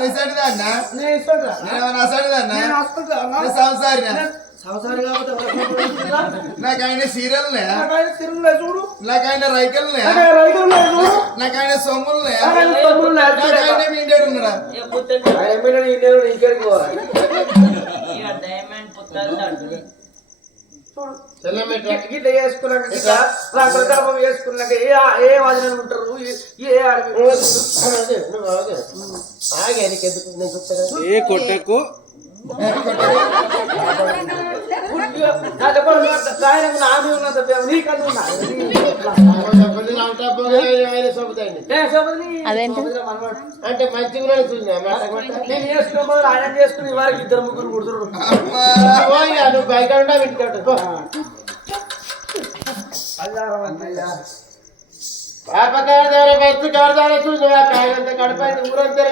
నిసడిదాన్నా సంసారి నాకు ఆయన సీరియల్నే చూడు నాకు ఆయన రైతులనే నాకు ఆయన సొమ్ములనే నాకు ఆయన మీడియాడు ఉన్నాడా ఇంకెళ్ళి పోవాలి గిట్ల వేసుకున్నాక వేసుకున్నాక ఏ వాజన ఉంటారు ఏ కొట్టకు నాది ఉన్నది నీకన్నా అంటే మంచిగా నేను చేసుకున్న ఆయన చేసుకుని వారికి ఇద్దరు ముగ్గురు కుడుతురు నువ్వు బయట ఉంటా ఇంటికాడు పాప కాడదార బస్సు కాడదార చూసి కడపైంది ఊరంతా